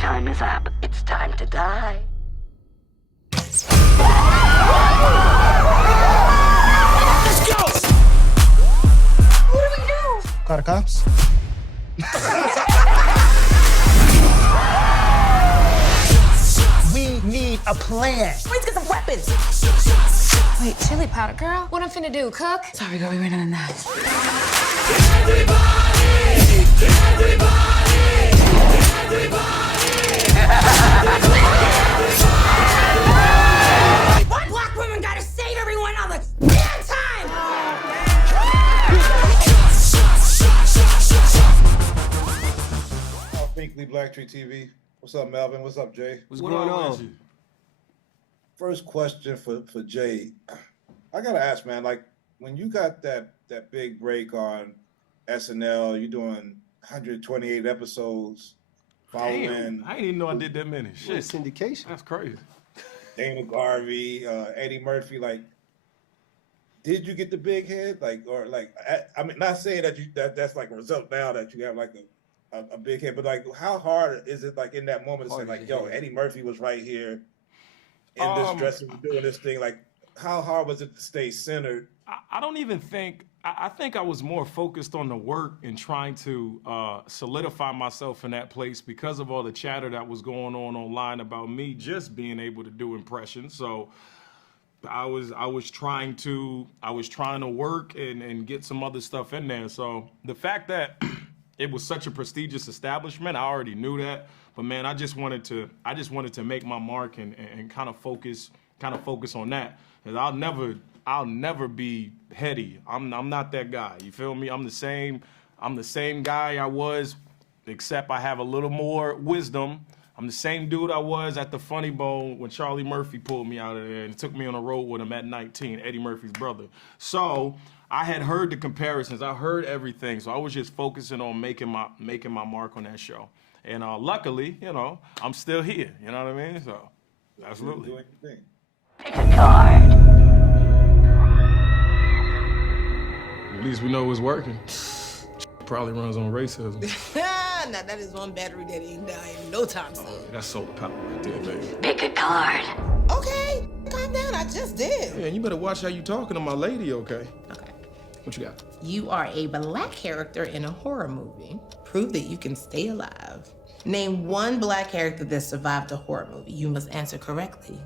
time is up. It's time to die. Let's go! What do we do? Call the cops? We need a plan. Let's get some weapons. Wait, chili powder, girl? What I'm finna do, cook? Sorry, girl, we ran out of knives. What? Black women gotta save everyone all the damn time! Finkley, BLACKTREE TV. What's up, Melvin? What's up, Jay? What's going on? First question for Jay. I gotta ask, man, like when you got that big break on SNL, you're doing 128 episodes following. Damn, I didn't even know I did that many. Shit, Syndication. that's crazy. Dana Garvey, Eddie Murphy, like, did you get the big head? Like, or like, I mean, not saying that that's like a result now that you have like a big head, but like, how hard is it like in that moment to say like, yo, Eddie Murphy was right here in this dressing room doing this thing? Like, how hard was it to stay centered? I don't even think, I think I was more focused on the work and trying to solidify myself in that place because of all the chatter that was going on online about me just being able to do impressions. So I was trying to work and get some other stuff in there. So the fact that it was such a prestigious establishment, I already knew that. But man, I just wanted to make my mark and kind of focus on that. And I'll never be heady. I'm not that guy. You feel me? I'm the same guy I was, except I have a little more wisdom. I'm the same dude I was at the Funny Bone when Charlie Murphy pulled me out of there and took me on a road with him at 19, Eddie Murphy's brother. So I had heard the comparisons. I heard everything. So I was just focusing on making my mark on that show. And luckily, you know, I'm still here. You know what I mean? So absolutely. Doing your thing. Pick a card. At least we know it's working. Probably runs on racism. Now that is one battery that ain't dying no time soon. That's solar power right there, baby. Pick a card. Okay, calm down, I just did. Yeah, you better watch how you talking to my lady, okay? Okay. What you got? You are a black character in a horror movie. Prove that you can stay alive. Name one black character that survived a horror movie. You must answer correctly,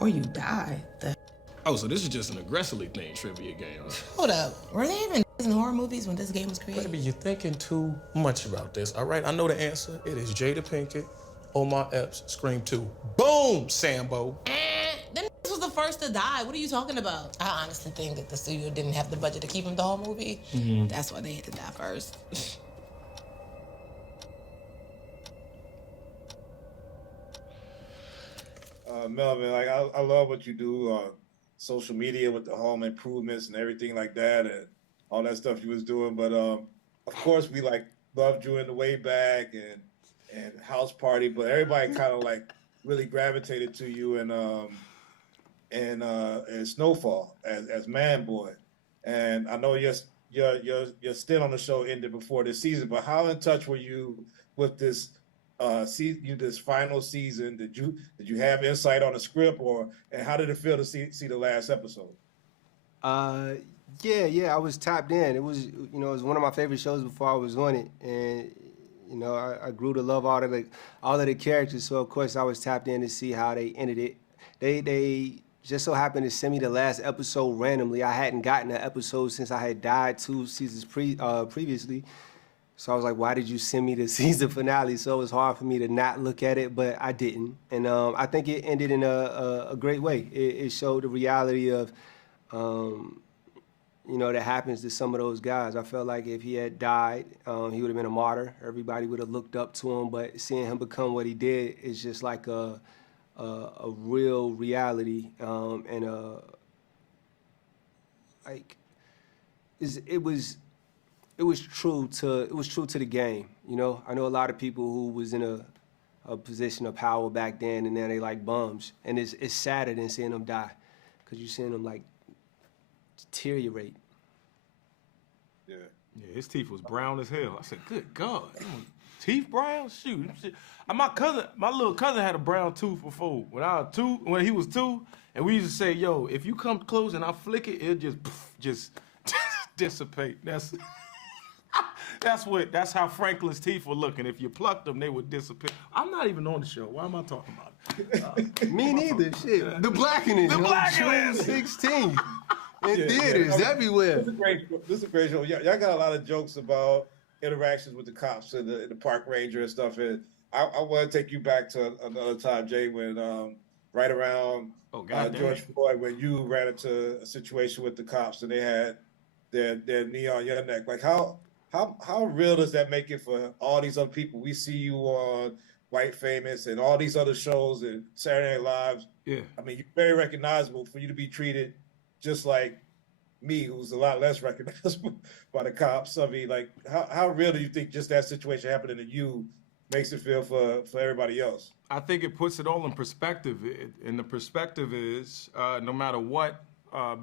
or you die. Oh, so this is just an aggressively themed trivia game. Hold up. Were they even in horror movies when this game was created? Baby, you're thinking too much about this, all right? I know the answer. It is Jada Pinkett, Omar Epps, Scream 2. Boom, Sambo. Then this was the first to die. What are you talking about? I honestly think that the studio didn't have the budget to keep him the whole movie. Mm-hmm. That's why they had to die first. Melvin, like I love what you do on social media with the home improvements and everything like that and all that stuff you was doing. But of course we like loved you in the way back and House Party, but everybody kind of like really gravitated to you and Snowfall as Man Boy. And I know your stint on the show ended before this season, but how in touch were you with this this final season? Did you have insight on the script, and how did it feel to see the last episode? Yeah, I was tapped in. It was, it was one of my favorite shows before I was on it, and I grew to love all of the characters. So of course I was tapped in to see how they ended it. They just so happened to send me the last episode randomly. I hadn't gotten an episode since I had died 2 seasons previously. So I was like, why did you send me the season finale? So it was hard for me to not look at it, but I didn't. And I think it ended in a great way. It showed the reality of, that happens to some of those guys. I felt like if he had died, he would have been a martyr. Everybody would have looked up to him, but seeing him become what he did is just like a real reality. It was true to the game. I know a lot of people who was in a position of power back then, and now they like bums, and it's sadder than seeing them die, because you're seeing them like deteriorate. Yeah, his teeth was brown as hell. I said, good God, teeth brown? Shoot. My little cousin had a brown tooth before. When he was 2, and we used to say, yo, if you come close and I flick it, it'll just dissipate. That's how Franklin's teeth were looking. If you plucked them, they would dissipate. I'm not even on the show. Why am I talking about it? Me neither. Shit. The Blackening. The Blackening. June 16th. In theaters everywhere. This is a great show. Y'all got a lot of jokes about interactions with the cops and the park ranger and stuff. And I want to take you back to another time, Jay, when right around George Floyd, when you ran into a situation with the cops and they had their knee on your neck. Like how real does that make it for all these other people? We see you on White Famous and all these other shows and Saturday Night Live. Yeah. I mean, you're very recognizable for you to be treated just like me, who's a lot less recognizable by the cops. I mean, like, how real do you think just that situation happening to you makes it feel for everybody else? I think it puts it all in perspective. And the perspective is, no matter what,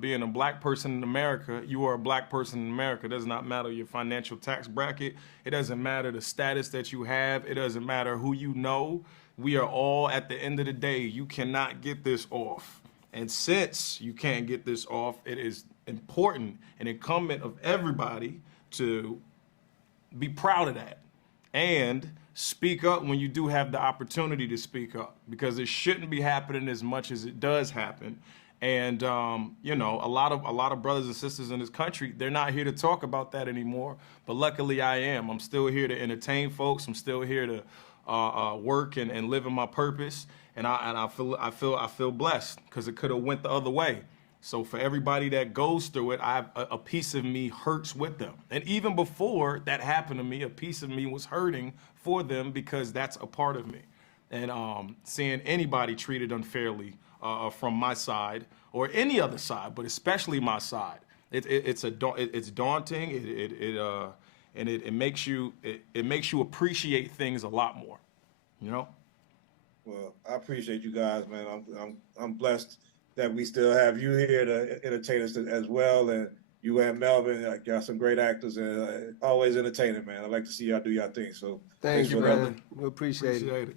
being a black person in America, you are a black person in America. It does not matter your financial tax bracket. It doesn't matter the status that you have. It doesn't matter who you know. We are all, at the end of the day, you cannot get this off. And since you can't get this off, it is important and incumbent of everybody to be proud of that and speak up when you do have the opportunity to speak up, because it shouldn't be happening as much as it does happen. And you know, a lot of brothers and sisters in this country, they're not here to talk about that anymore. But luckily, I am. I'm still here to entertain folks. I'm still here to work and live in my purpose. And I feel blessed, because it could have went the other way. So for everybody that goes through it, a piece of me hurts with them. And even before that happened to me, a piece of me was hurting for them, because that's a part of me. And seeing anybody treated unfairly from my side or any other side, but especially my side, it's daunting. It makes you appreciate things a lot more. You know. Well, I appreciate you guys, man. I'm blessed that we still have you here to entertain us as well, and you and Melvin, like, y'all some great actors and always entertaining, man. I like to see y'all do y'all thing. So Thanks, for brother. that. We appreciate it. Appreciate it.